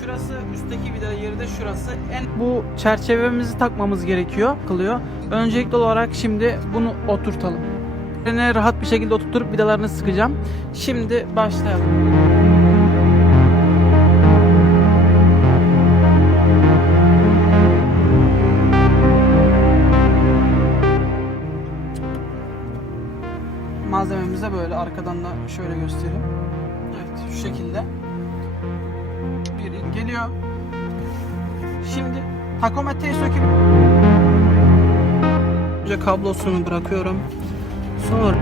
Şurası üstteki vida yeride şurası. En bu çerçevemizi takmamız gerekiyor kılıyor. Öncelikli olarak şimdi bunu oturtalım. Yerine rahat bir şekilde oturtup vidalarını sıkacağım. Şimdi başlayalım. De böyle arkadan da şöyle göstereyim. Evet şu şekilde. Bir geliyor. Şimdi takometreyi söküp önce kablosunu bırakıyorum. Sonra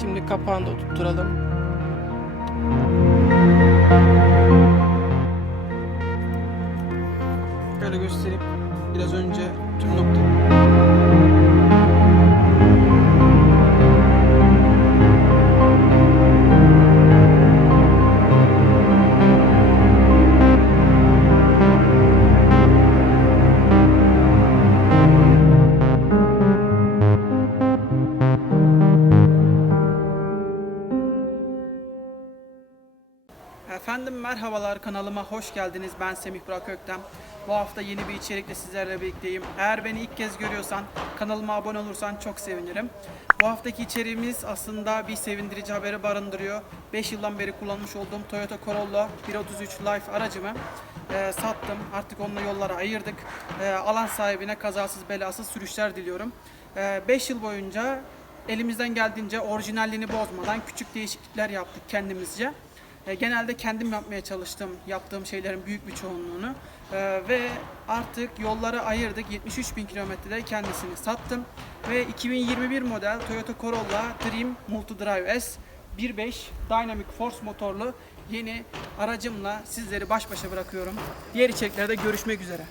Şimdi kapağını da tutturalım. Şöyle göstereyim. Biraz önce Efendim merhabalar kanalıma hoş geldiniz. Ben Semih Burak Öktem. Bu hafta yeni bir içerikle sizlerle birlikteyim. Eğer beni ilk kez görüyorsan kanalıma abone olursan çok sevinirim. Bu haftaki içeriğimiz aslında bir sevindirici haberi barındırıyor. 5 yıldan beri kullanmış olduğum Toyota Corolla 133 Life aracımı e, sattım. Artık onunla yollara ayırdık. E, alan sahibine kazasız belasız sürüşler diliyorum. 5 yıl boyunca elimizden geldiğince orijinalliğini bozmadan küçük değişiklikler yaptık kendimizce. E, genelde kendim yapmaya çalıştım yaptığım şeylerin büyük bir çoğunluğunu E, ve artık yollara ayırdık 73 bin kilometrede kendisini sattım ve 2021 model Toyota Corolla Dream Multi Drive S 1.5 Dynamic Force motorlu yeni aracımla sizleri baş başa bırakıyorum. Diğer içeriklerde görüşmek üzere.